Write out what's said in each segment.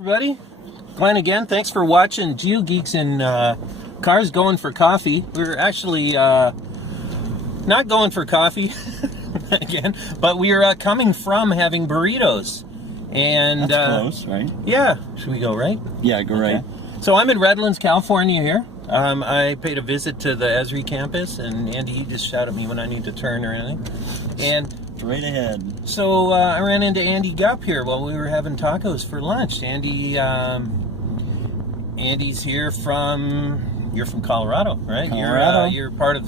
Everybody, Glenn again. Thanks for watching GeoGeeks and Cars Going for Coffee. We're actually not going for coffee again, but we are coming from having burritos. And that's close, right? Yeah. Should we go right? Yeah, go right. So I'm in Redlands, California here. I paid a visit to the Esri campus, and Andy, he just shouted at me when I need to turn or anything. And straight ahead. So I ran into Andy Gupp here while we were having tacos for lunch. Andy's here from, you're from Colorado, right? Colorado. You're part of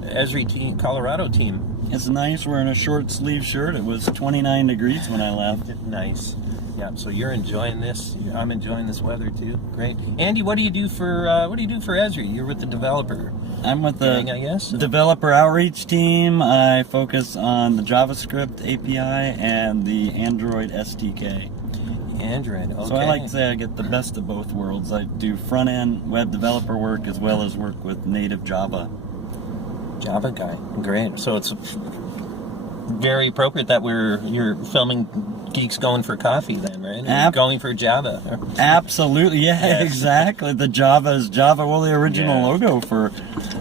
the Esri team, Colorado team. It's nice wearing a short sleeve shirt. It was 29 degrees when I left. Nice. Yeah, so you're enjoying this. I'm enjoying this weather too. Great. Andy, what do you do for Esri? You're with the developer. I'm with the gang, I guess. developer outreach team. I focus on the JavaScript API and the Android SDK. Android, okay. So I like to say I get the best of both worlds. I do front-end web developer work as well as work with native Java. Java guy, great. So it's very appropriate that you're filming Geeks Going for Coffee then, right? Going for Java. Absolutely, yeah, yes. Exactly. The Java is Java. Well, the original logo for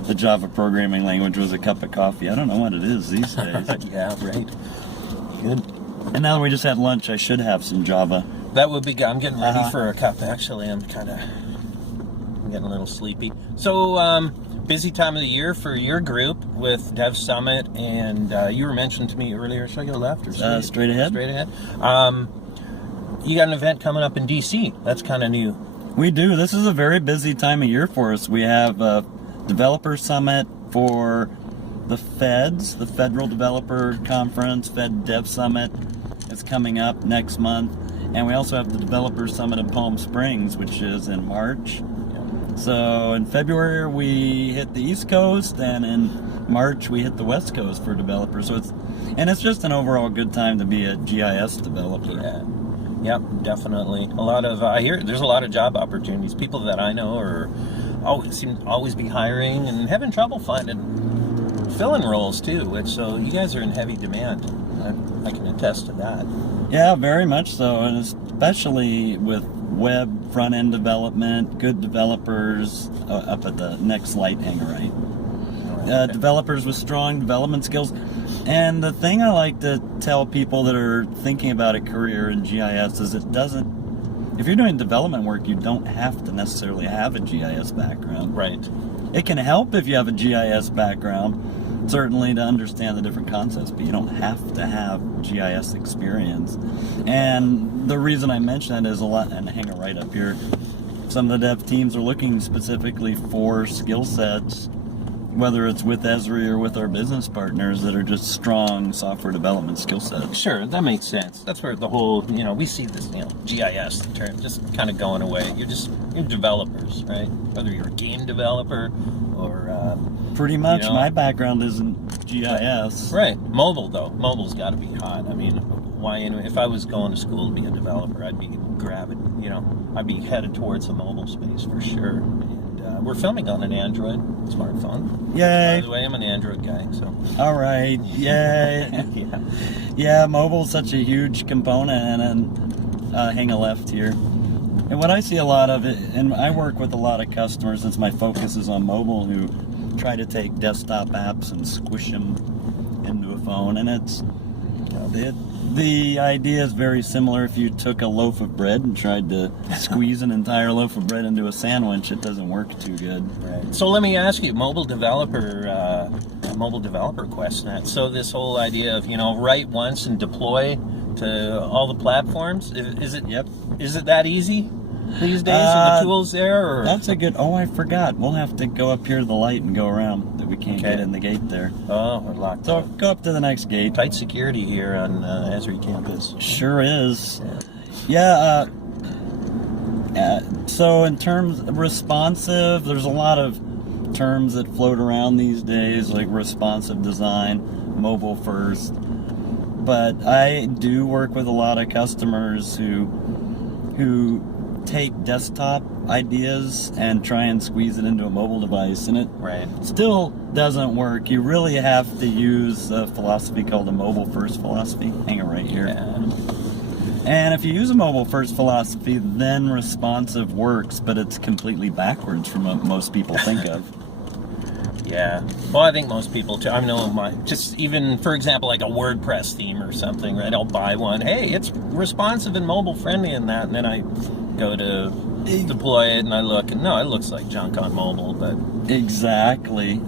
the Java programming language was a cup of coffee. I don't know what it is these days. Yeah, right. Good. And now that we just had lunch, I should have some Java. That would be good. I'm getting ready for a cup, actually. I'm getting a little sleepy. So, busy time of the year for your group with DevSummit, and you were mentioning to me earlier, should I go left or straight? Straight ahead. Straight ahead. You got an event coming up in DC. That's kind of new. We do. This is a very busy time of year for us. We have a developer summit for the feds, the Federal Developer Conference, Fed Dev Summit is coming up next month. And we also have the Developer Summit in Palm Springs, which is in March. So in February we hit the East Coast, and in March we hit the West Coast for developers. So it's just an overall good time to be a GIS developer. Yeah. Yep, definitely. A lot of I hear there's a lot of job opportunities. People that I know seem to always be hiring and having trouble filling roles too. So you guys are in heavy demand. I can attest to that. Yeah, very much so, and especially with web front-end development, good developers up at the next light hanger, right? Developers with strong development skills. And the thing I like to tell people that are thinking about a career in GIS is if you're doing development work, you don't have to necessarily have a GIS background. Right. It can help if you have a GIS background, certainly to understand the different concepts, but you don't have to have GIS experience. And the reason I mention that is a lot, and hang it right up here, some of the dev teams are looking specifically for skill sets, whether it's with Esri or with our business partners, that are just strong software development skill sets. Sure, that makes sense. That's where the whole, we see this, GIS term just kind of going away. You're developers, right? Whether you're a game developer or... Pretty much. My background isn't GIS. Right. Mobile, though. Mobile's got to be hot. I mean, why anyway? If I was going to school to be a developer, I'd be I'd be headed towards the mobile space for sure. And we're filming on an Android smartphone. Yay. By the way, I'm an Android guy, so. All right. Yay. Yeah, mobile's such a huge component, and hang a left here. And what I see a lot of it, and I work with a lot of customers since my focus is on mobile, who try to take desktop apps and squish them into a phone, and the idea is very similar. If you took a loaf of bread and tried to squeeze an entire loaf of bread into a sandwich, it doesn't work too good. Right. So let me ask you, mobile developer question. So this whole idea of write once and deploy to all the platforms, is it that easy these days? Are the tools there? Or? That's a good. Oh, I forgot. We'll have to go up here to the light and go around. That we can't get in the gate there. Oh, we're locked. So go up to the next gate. Tight security here on Esri campus. Sure is. Yeah. So in terms of responsive, there's a lot of terms that float around these days, like responsive design, mobile first. But I do work with a lot of customers who take desktop ideas and try and squeeze it into a mobile device, and it still doesn't work. You really have to use a philosophy called the mobile first philosophy. Hang it right here. And if you use a mobile-first philosophy, then responsive works, but it's completely backwards from what most people think of. Yeah. Well, I think most people too. I know just even, for example, like a WordPress theme or something, right? I'll buy one. Hey, it's responsive and mobile friendly and that. And then I go to deploy it and I look and no, it looks like junk on mobile, but. Exactly.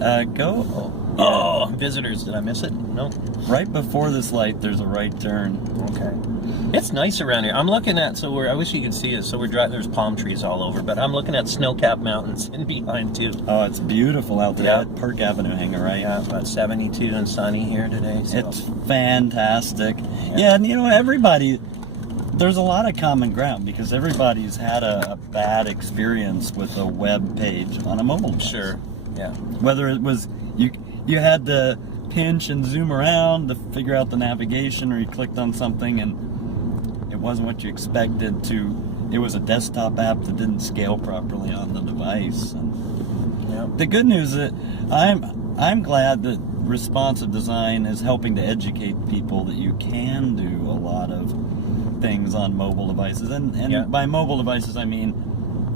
Oh, visitors, did I miss it? No. Right before this light, there's a right turn. Okay. It's nice around here. I'm looking at, I wish you could see it. So we're driving, there's palm trees all over, but I'm looking at snow-capped mountains in behind too. Oh, it's beautiful out there. Yeah. At Park Avenue hanging right. Yeah, about 72 and sunny here today. So. It's fantastic. Yeah, and you know, everybody, there's a lot of common ground because everybody's had a bad experience with a web page on a mobile device. Sure, yeah. Whether it was, you had to pinch and zoom around to figure out the navigation, or you clicked on something and it wasn't what you expected it was a desktop app that didn't scale properly on the device. And Yeah. the good news is I'm glad that responsive design is helping to educate people that you can do a lot of things on mobile devices. And Yeah. by mobile devices, I mean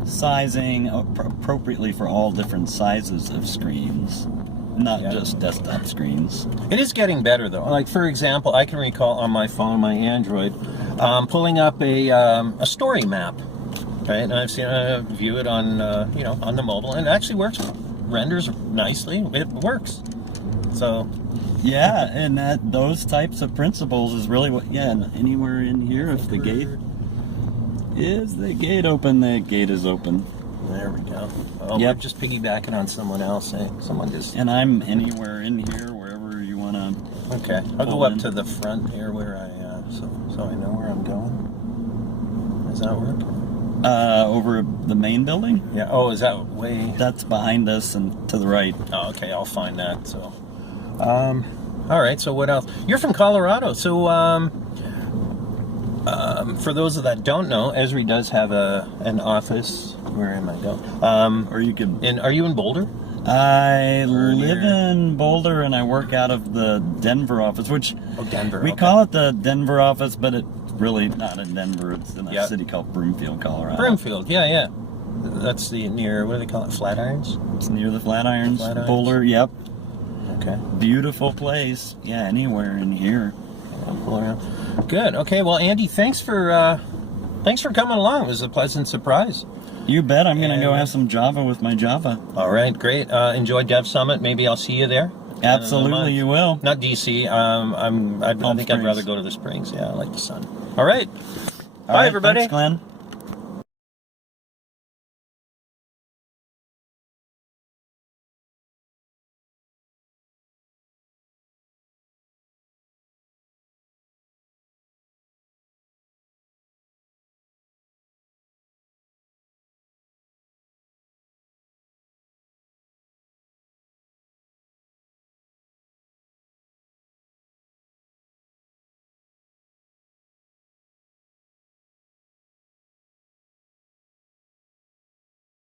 sizing appropriately for all different sizes of screens, not just desktop screens. It is getting better though. Like for example, I can recall on my phone, my Android, pulling up a story map, right? And I've seen view it on on the mobile, and it actually works. Renders nicely. It works. So. Yeah, and those types of principles is really what. Yeah, and anywhere in here, if the gate open, the gate is open. There we go. Oh, Yep. we're just piggybacking on someone else. Eh? Someone just. And I'm anywhere in here, wherever you want to. Okay, I'll go up to the front here where so I know where I'm going. Does that work? Over the main building. Yeah. Oh, is that way? That's behind us and to the right. Oh, okay. I'll find that. So, all right. So what else? You're from Colorado, so for those that don't know, Esri does have an office. Where am I going? Or you could. Are you in Boulder? I live in Boulder and I work out of the Denver office, which Denver. we okay. call it the Denver office, but it's really not in Denver. It's in a city called Broomfield, Colorado. Broomfield, yeah. That's near, what do they call it, Flatirons? It's near the Flatirons. Flatirons. Boulder, yep. Okay. Beautiful place. Yeah, anywhere in here. Good. Okay, well, Andy, thanks for coming along. It was a pleasant surprise. You bet. I'm going to go have some Java with my Java. All right, great. Enjoy DevSummit. Maybe I'll see you there. Absolutely, you will. Not DC. I think I'd rather go to the Springs. Yeah, I like the sun. All right. Bye, everybody. Thanks, Glenn.